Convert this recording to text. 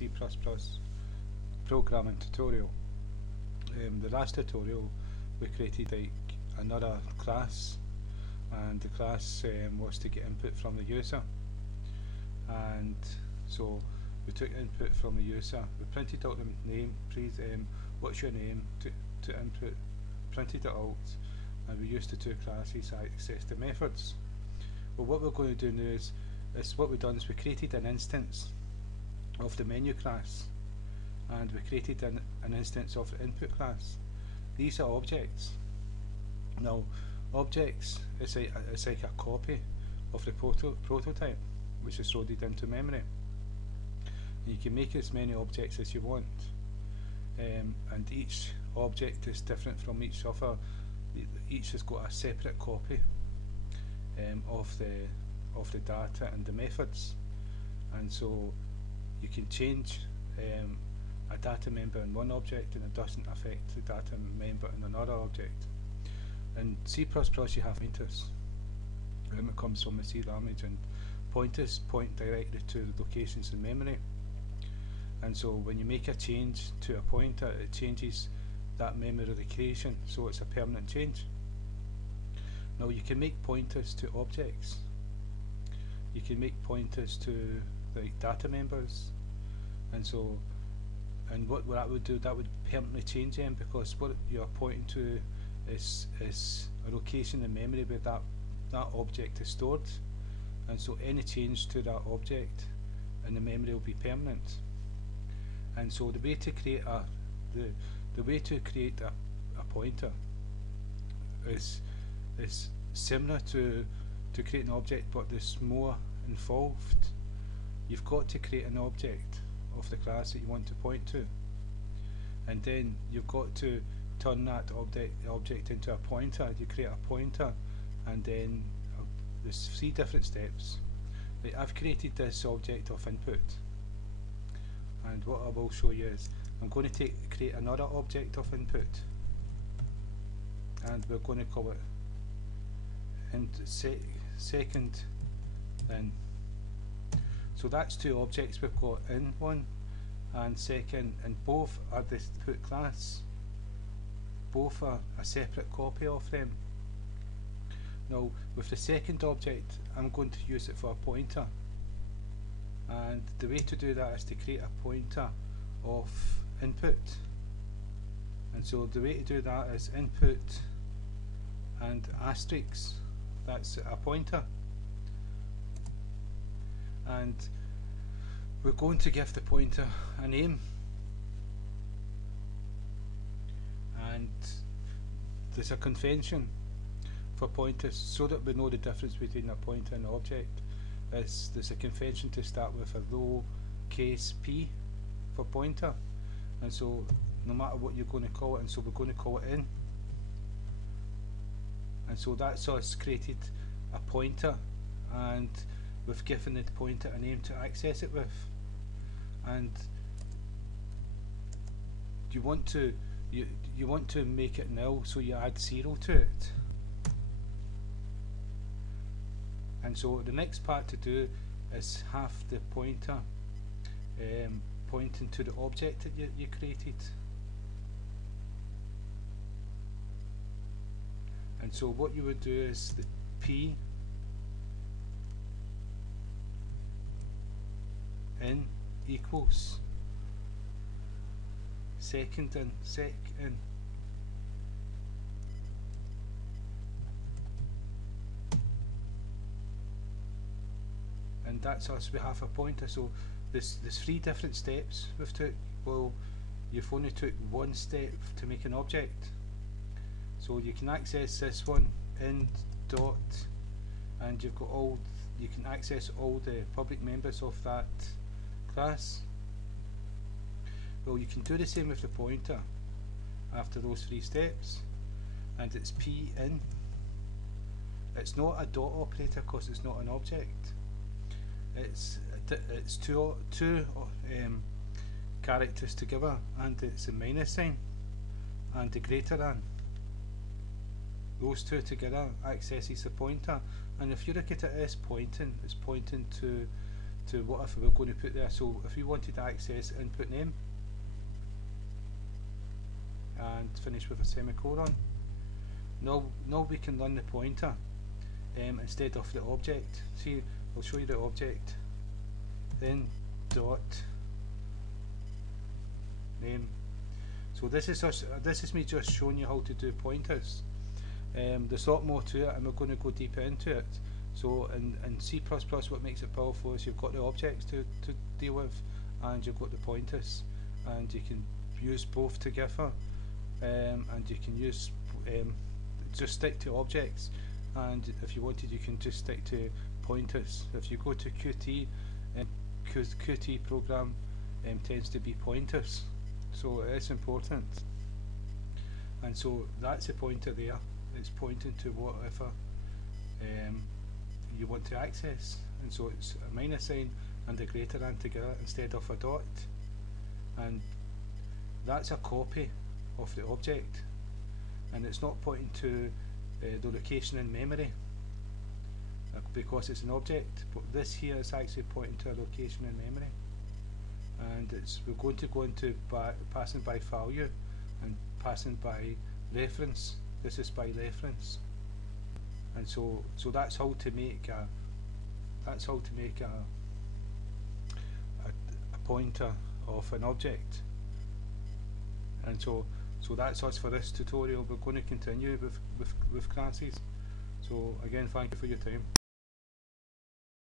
C++ programming tutorial. The last tutorial we created another class, and the class was to get input from the user, and so we took input from the user, we printed out the name, please what's your name, to input, printed it out, and we used the two classes to access the methods. Well, what we're going to do now is what we've done is we created an instance of the menu class, and we created an instance of the input class. These are objects. Now, objects is like a copy of the prototype, which is loaded into memory. And you can make as many objects as you want, and each object is different from each other. Each has got a separate copy of the data and the methods, and so you can change a data member in one object and it doesn't affect the data member in another object. In C++ you have pointers. It comes from the C language, and pointers point directly to the locations in memory, and so when you make a change to a pointer, it changes that memory location, so it's a permanent change. Now you can make pointers to objects, you can make pointers to like data members, and so what that would do, that would permanently change them, because what you're pointing to is a location in memory where that object is stored, and so any change to that object in the memory will be permanent. And so the way to create a pointer is similar to create an object, but there's more involved. You've got to create an object of the class that you want to point to, and then you've got to turn that object into a pointer. You create a pointer, and then there's 3 different steps. Like, I've created this object of input, and what I will show you is I'm going to create another object of input, and we're going to call it second in. So that's 2 objects we've got, in one and second, and both are the input class. Both are a separate copy of them. Now with the second object, I'm going to use it for a pointer, and the way to do that is to create a pointer of input. And so the way to do that is input and asterisk, that's a pointer, and we're going to give the pointer a name, and there's a convention for pointers so that we know the difference between a pointer and an object. There's a convention to start with a lowercase p for pointer, and so no matter what you're going to call it, and so we're going to call it in, and so that's us created a pointer, and we've given the pointer a name to access it with. And you want to make it null, so you add 0 to it. And so the next part to do is have the pointer pointing to the object that you created. And so what you would do is the p in equals second in, sec in. And that's us, we have a pointer. So there's 3 different steps we've took. Well, you've only took 1 step to make an object. So you can access this one, in dot, and you've got you can access all the public members of that class. Well, you can do the same with the pointer after those 3 steps, and it's p in. It's not a dot operator because it's not an object. It's two characters together, and it's a minus sign and the greater than. Those 2 together accesses the pointer, and if you look at it as pointing, it's pointing to to whatever we're going to put there. So if we wanted to access input name and finish with a semicolon, now we can run the pointer instead of the object. See, I'll show you the object, then dot name. So this is me just showing you how to do pointers. There's a lot more to it, and we're going to go deeper into it. So in C++, what makes it powerful is you've got the objects to deal with, and you've got the pointers, and you can use both together, and you can use just stick to objects, and if you wanted you can just stick to pointers. If you go to Qt, Qt program tends to be pointers, so it's important. And so that's a pointer there, it's pointing to whatever you want to access, and so it's a minus sign and a greater than together instead of a dot, and that's a copy of the object, and it's not pointing to the location in memory because it's an object, but this here is actually pointing to a location in memory, and we're going to go into passing by value and passing by reference. This is by reference, and so that's how to make a pointer of an object. And so that's us for this tutorial. We're going to continue with classes. So again, thank you for your time.